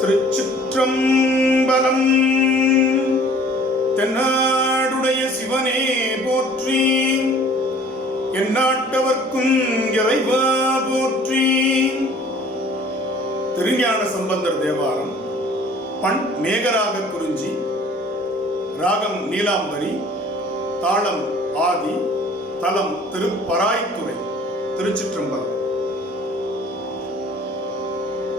திருச்சிற்றம்பலம். தென்னாடுடைய சிவனே போற்றி எந்நாட்டவர்க்கும் இறைவா போற்றி. திருஞான சம்பந்தர் தேவாரம் பண் மேகராக குறிஞ்சி ராகம் நீலாம்பரி தாளம் ஆதி தலம் திருப்பராய்த்துறை திருச்சிற்றம்பலம்.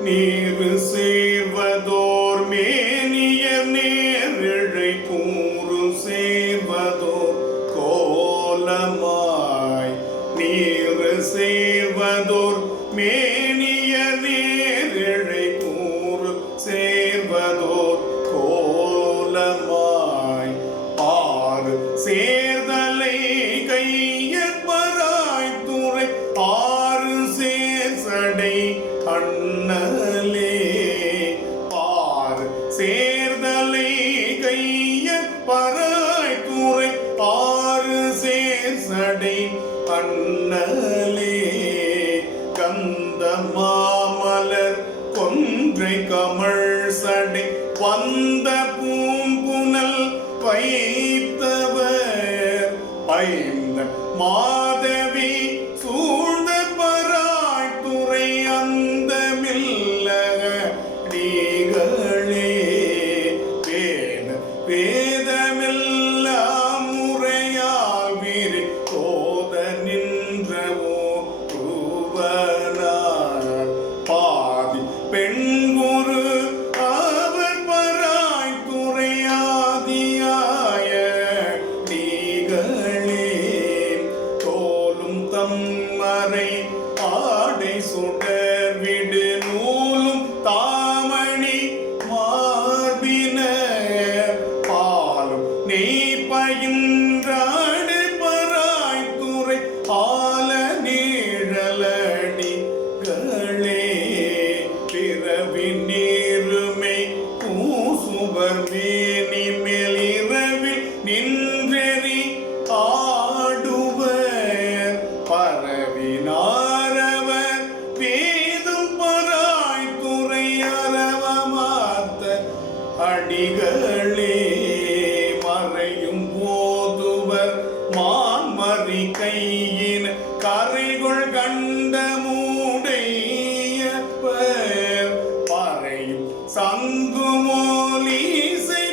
நீர் சேர்வதோர் மேனியர் நேரிழை கூறு சேர்வதோர் கோலமாய் நீர் சேர்வதோர் மேனியர் நேரிழை கூறு சேர்வதோர் கோலமாய் ஆறு சேர்தலை கையற்பராய் துறை ஆறு சேர்சடை அண்ணலே சேர்சடை அண்ணலே கந்த மாமலர் கொன்றை கமழ் சடை வந்த பூ சுடர் விடு நூலும் தாமணி மார்பின பாலும். நெய் பயின்றாடு பராய் துறை ஆல நீழலடிகளே பிறவி நீருமை பூசுவர் மேனி மேலிரவில் நின்றெறி ஆடுவர். பரவினாரவர் மான்மறி கையின் கரைகுள் கண்ட மூடையப்பர் பறையும் சங்குமோலி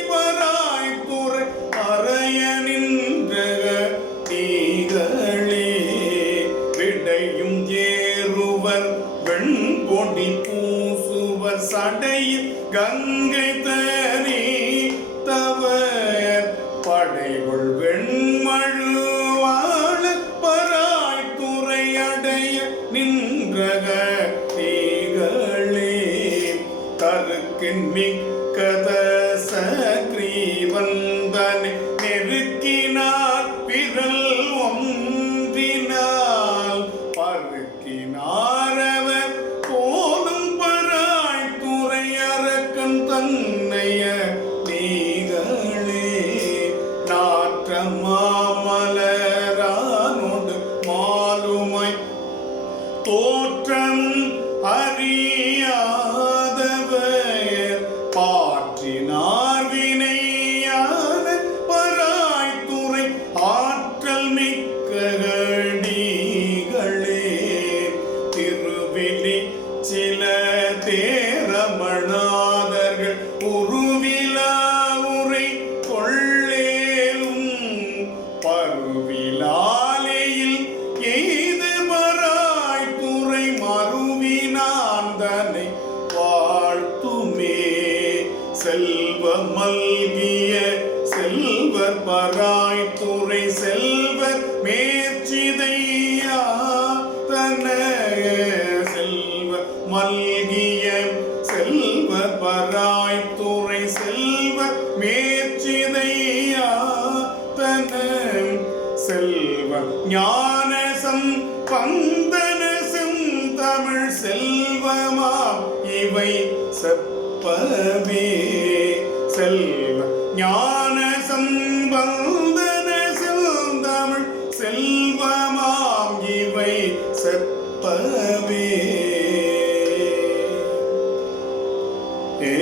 பராய் அறைய நின்ற நீகளே விடையும் ஏறுவர் வெண்பொடி பூசுவர் சடையில் கங்கை தனி தவர் படைகள் கருக்கின் மிக்கத சக்ரீவந்தனை நெருக்கினார். விரல் ஒன்றினால் பருக்கினாரவர். போதும் பராய் துறை அரக்கன் தன்னைய நீகளே நாற்ற செல்வ மல்கிய செல்வர் பராய் துறை செல்வர் மேற்றிதையா தன செல்வ மல்கிய செல்வ பராய் துறை செல்வ மேற்சிதையா தன செல்வ ஞானசம் பந்தன தமிழ் செல்வமா இவை செப்பவே செல்வ ஞான சம்பந்தன செல்தமிழ் செல்வமாம் இவை செப்பவே. ஏ